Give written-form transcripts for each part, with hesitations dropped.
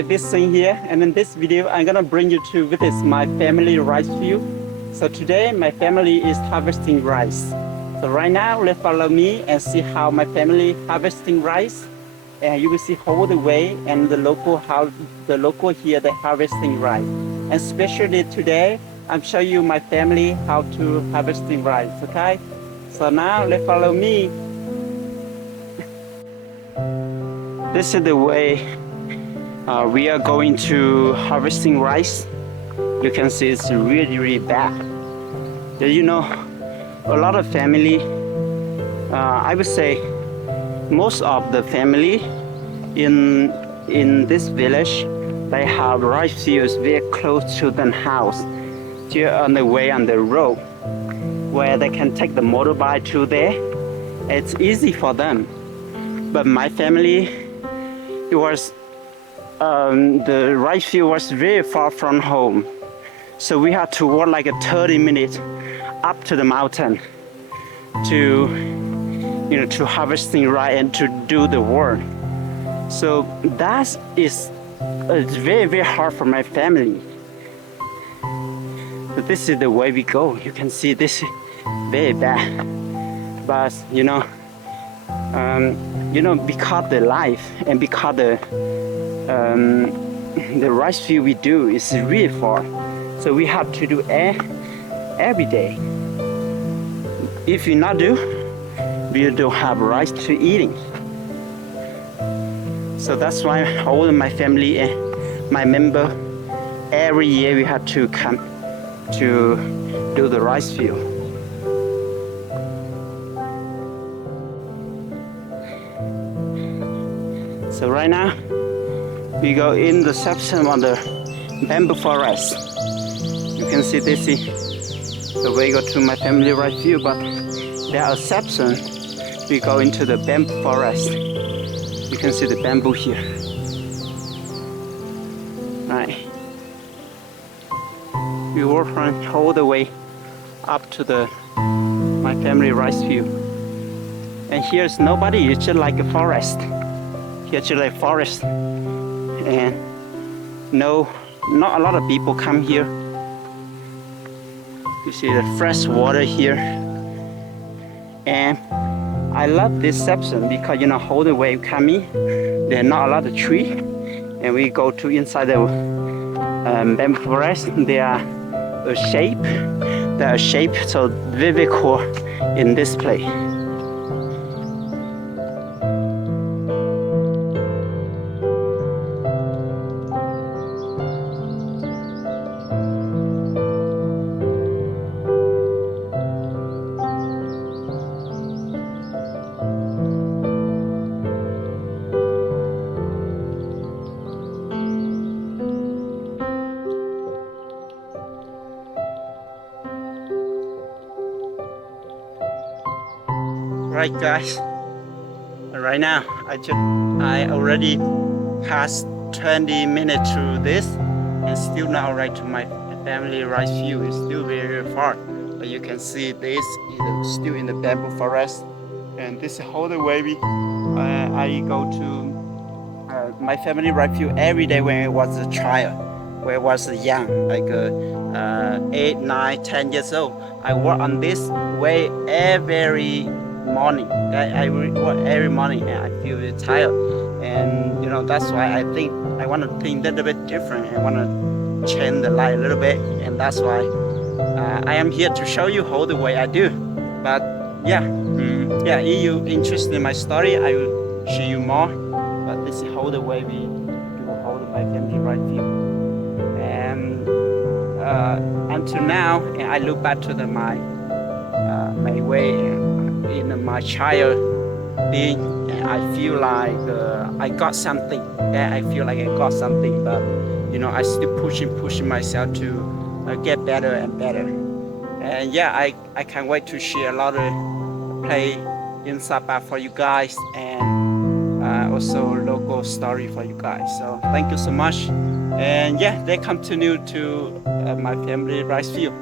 like this thing here, and in this video I'm gonna bring you to visit my family rice field. So today my family is harvesting rice. So right now let's follow me and see how my family harvesting rice, and you will see all the way and how the local here they harvesting rice. And especially today I'm showing you my family how to harvesting rice. Okay, so now let's follow me. This is the way we are going to harvesting rice. You can see it's really bad. You know, a lot of family, I would say most of the family in this village, they have rice fields very close to their house, here on the way on the road, where they can take the motorbike to there. It's easy for them. But my family, it was the rice field was very far from home, so we had to walk like 30 minutes up to the mountain to to harvesting rice and to do the work. So that is it's very hard for my family. But this is the way we go. You can see this is very bad, but because the life and because the rice field we do is really far, so we have to do every day. If you not do, we don't have rice to eating. So that's why all of my family and my member, every year we have to come to do the rice field. So right now we go in the section on the bamboo forest. You can see this is the way go to my family rice field, but there are sections we go into the bamboo forest. You can see the bamboo here. Right. We walk from all the way up to my family rice field. And here's nobody, it's just like a forest. Here's just like forest. And not a lot of people come here. You see the fresh water here. And I love this section because all the way we come in, there are not a lot of trees, and we go to inside the bamboo forest. They are a shape, so very cool in this place. Right guys, right now I already passed 20 minutes through this, and still not right to my family rice field. It's still very far, but you can see this is still in the bamboo forest, and this is all the way I go to my family rice field every day when I was a child, when I was young, like 8, 9, 10 years old. I work on this way every morning. I work every morning, and I feel very tired, and that's why I want to think a little bit different. I want to change the life a little bit, and that's why I am here to show you how the way I do. But if you interested in my story, I will show you more. But this is how the way we do how my family right view. And until now, and I look back to my way in my child being, and I feel like I got something. And I feel like I got something, but I still pushing myself to get better and better. And I can't wait to share a lot of play in Sapa for you guys, and also local story for you guys. So thank you so much. And they continue to my family rice field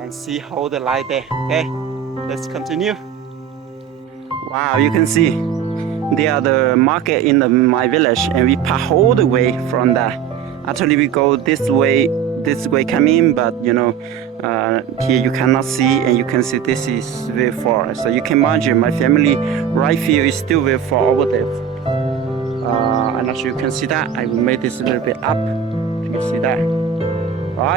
and see how the light there. Okay, let's continue. Wow, you can see they are the market in my village, and we park all the way from that. Actually, we go this way come in, but you know, here you cannot see, and you can see this is very far. So you can imagine my family right here is still very far over there. I'm not sure you can see that. I made this a little bit up. You can see that.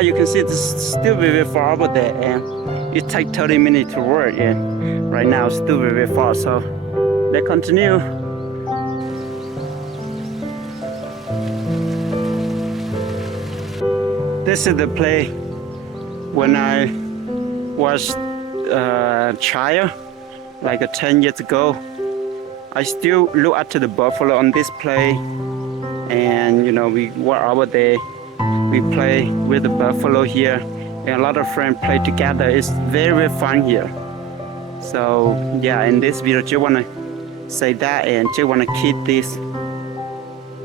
You can see this is still very, very far over there, and it takes 30 minutes to work. Yeah, right now it's still very, very far. So let's continue. This is the place when I was a child, like 10 years ago. I still look at the buffalo on this place, and you know, we walk over there, we play with the buffalo here, and a lot of friends play together. It's very, very fun here. So yeah, in this video, just wanna say that, and just wanna keep this.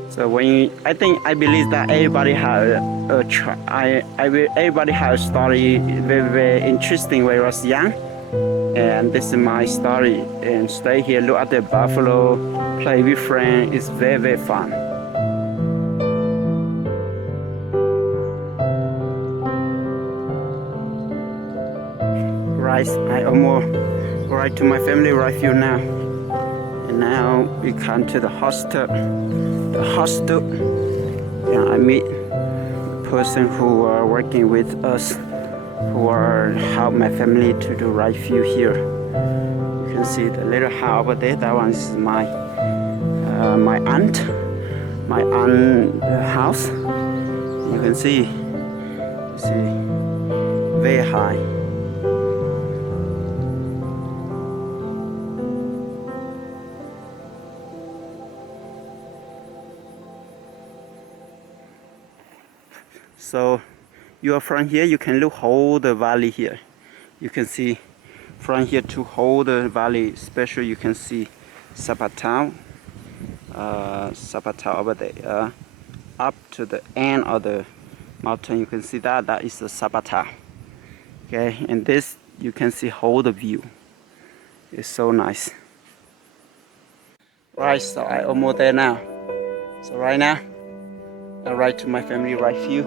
So I believe that everybody has everybody has a story very, very interesting when I was young. And this is my story, and stay here, look at the buffalo, play with friends. It's very, very fun. Right, I almost right to my family right here now. And now we come to the hostel. And I meet the person who are working with us, who are help my family to do right view here. You can see the little house over there. That one is my aunt house. You can see very high. So you are from here, you can look whole the valley here. You can see from here to whole the valley, especially you can see Sapa town over there. Up to the end of the mountain, you can see that is the Sapa town. Okay, and this you can see whole the view. It's so nice. Right, so I almost there now. So right now, I ride to my family right view.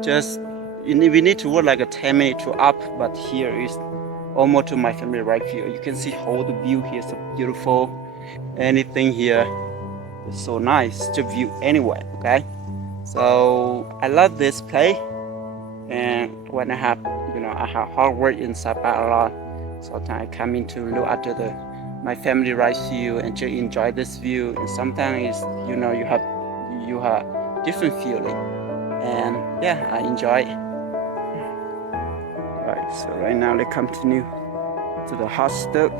Just we need to walk like a 10 minutes to up, but here is almost to my family right view. You can see whole the view here, so beautiful. Anything here is so nice to view anywhere. Okay, so I love this place, and when I have hard work in Sapa a lot, sometimes I come in to look at my family right view and just enjoy this view. And sometimes you have different feeling, and yeah, I enjoy it. Right, so right now let's continue to the hostel.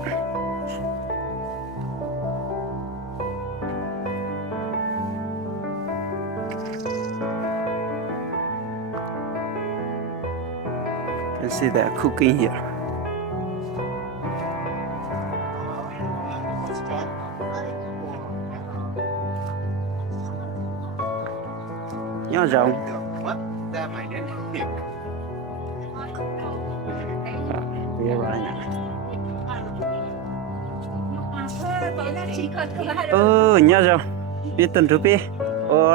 You can see they're cooking here. Nhỏ rồng. Right now. Nhỏ rồng. Biết tuần trước biết.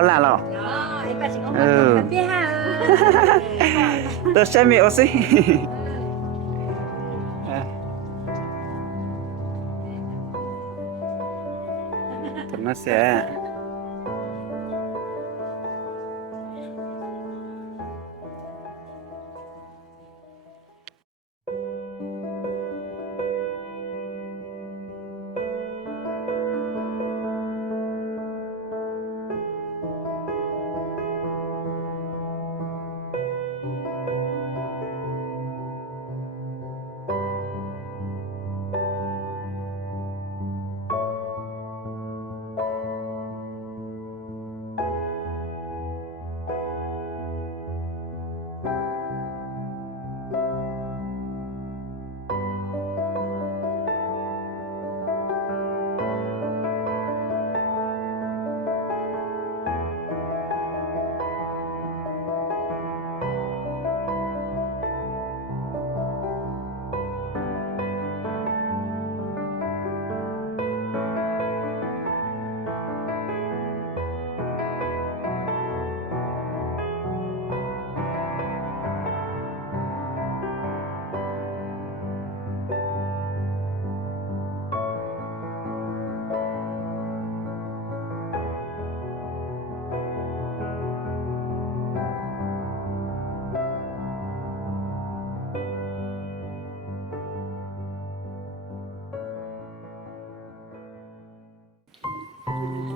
Là lò. Tôi xem miệng xí. Nó sẽ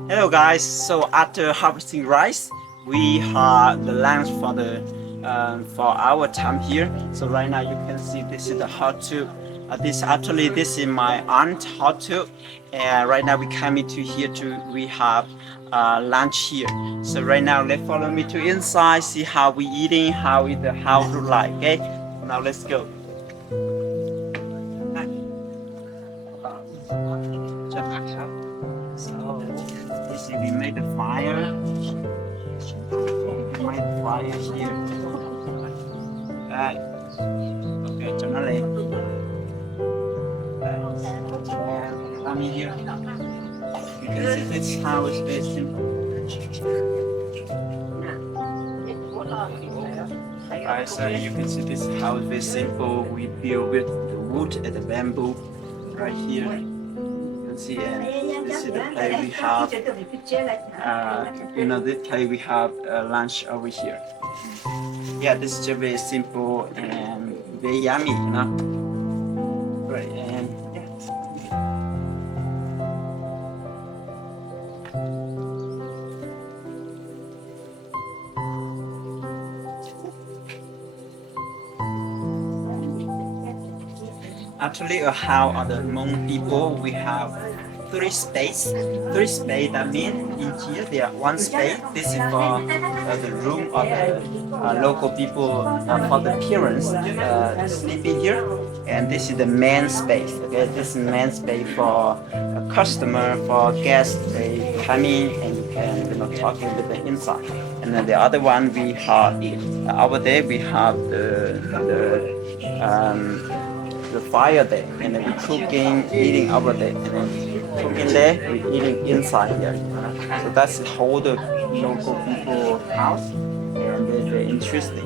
Hello guys, so after harvesting rice, we have the lunch for our time here. So right now you can see this is the hot tub. This is my aunt hot tub, and right now we coming to here to we have lunch here. So right now let's follow me to inside, see how we eating, how is the house look like. Okay, now let's go. So you see we made a fire. We made a fire here. Right. Okay, cho nó lên. Come in here. You can see this house is very simple. Right, so you can see this house very simple. We build with the wood and the bamboo right here. You can see, and this is the place we have. This place we have lunch over here. Yeah, this is just very simple and very yummy, Right, and yeah. Actually, how are the Hmong people? We have three space. Three space. That means in here there are one space. This is for the room of the local people for the parents sleeping here, and this is the main space. Okay, this is main space for a customer, for guests. They come in and you can talking with the inside. And then the other one we have over there. We have the fire there, and then we cooking, eating over there, and then cooking there, we eating inside here. So that's the whole the local people house, and they're very interesting.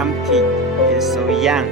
pumpkin is so young.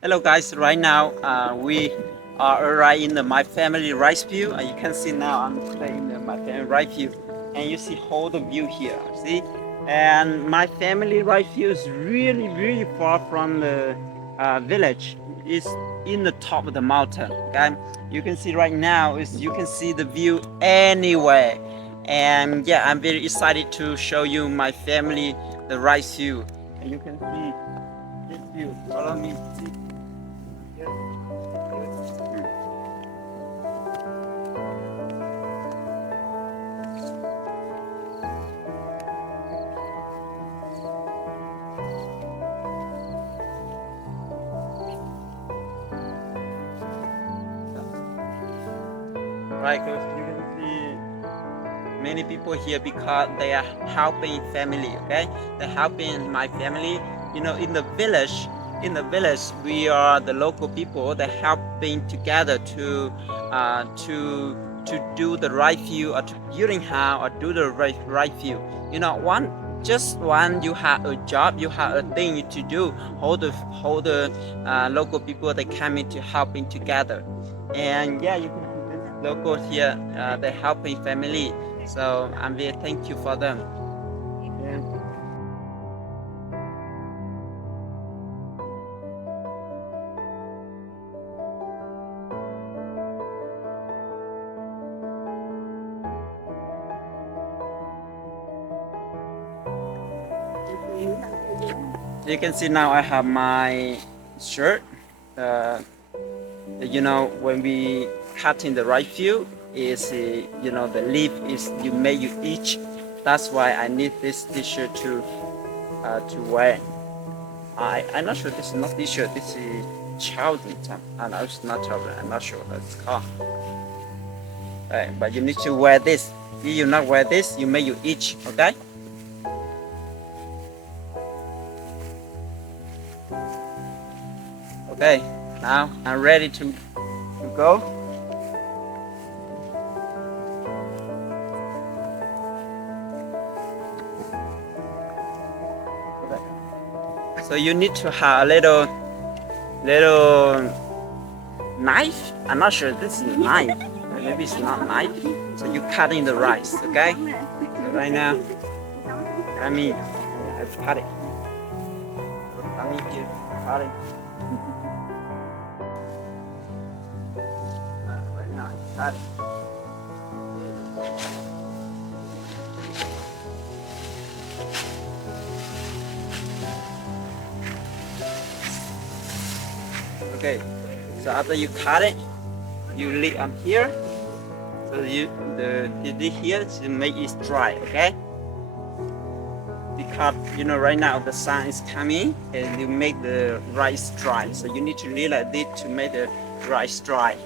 Hello guys, right now we are right in my family rice field. You can see now I'm playing my family rice field, and you see all the view here, see? And my family rice field is really far from the village. It's in the top of the mountain, okay? You can see right now is you can see the view anywhere. And yeah, I'm very excited to show you my family the rice field. And you can see this view. Follow me. See? Right, because you can see many people here because they are helping family, okay? They're helping my family. You know, in the village, we are the local people. They're helping together to do the right view or to building house or do the right view. You know, just one you have a job, you have a thing to do. All the local people they come in to helping together, and yeah, you can see this locals here. They're helping family, so I'm very thank you for them. Yeah. You can see now I have my shirt. You know, when we cut in the right view, is you know, the leaf is you make you each. That's why I need this t-shirt to wear. I'm not sure this is not t-shirt. This is children time. I know it's not children. I'm not sure what it's called. But you need to wear this. If you not wear this, you make you each. Okay. Okay. Now I'm ready to go. So you need to have a little knife. I'm not sure this is a knife. Maybe it's not a knife. So you cut in the rice, okay? So right now, I cut it. I mean, you cut it. Right now, cut it. Okay, so after you cut it, you leave on here. So you leave here to make it dry, okay? Because you know right now the sun is coming and you make the rice dry. So you need to leave like this to make the rice dry.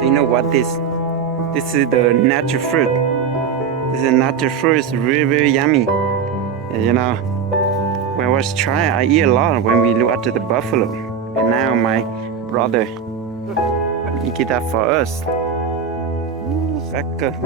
So you know what this is the natural fruit. This is natural fruit. It's really, very yummy. And, you know, when I was trying, I eat a lot when we look after the buffalo. And now my brother, he get that for us. Lekker.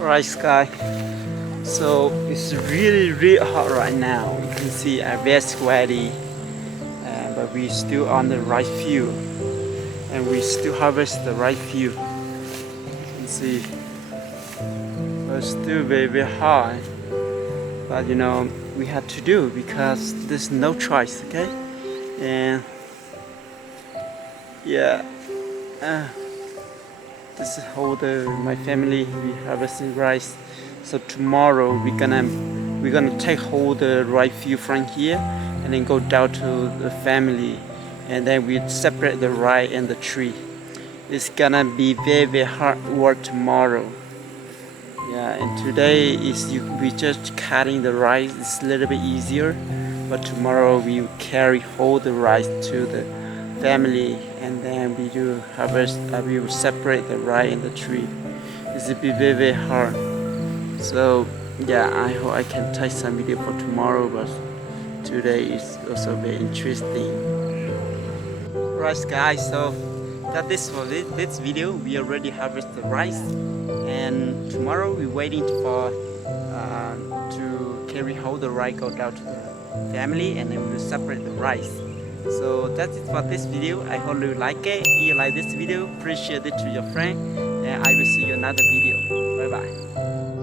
Alright, Sky. So it's really hot right now. You can see I'm very sweaty, but we still on the right field, and we still harvest the right field. You can see, but it's still very hot. But you know, we had to do because there's no choice. Okay, and yeah. This is how my family we harvesting rice. So tomorrow we're gonna take hold the rice field from here and then go down to the family, and then we separate the rice and the tree. It's gonna be very hard work tomorrow. Yeah, and today we just cutting the rice. It's a little bit easier, but tomorrow we carry hold the rice to the family, and then we do harvest. We will separate the rice and the tree. This will be very hard. So yeah, I hope I can take some video for tomorrow, but today is also very interesting. Right, guys. So that is for this video. We already harvest the rice, and tomorrow we're waiting for to carry hold the rice, go down to the family, and then we will separate the rice. So that's it for this video. I hope you like it. If you like this video, please share it to your friend, and I will see you another video. Bye bye.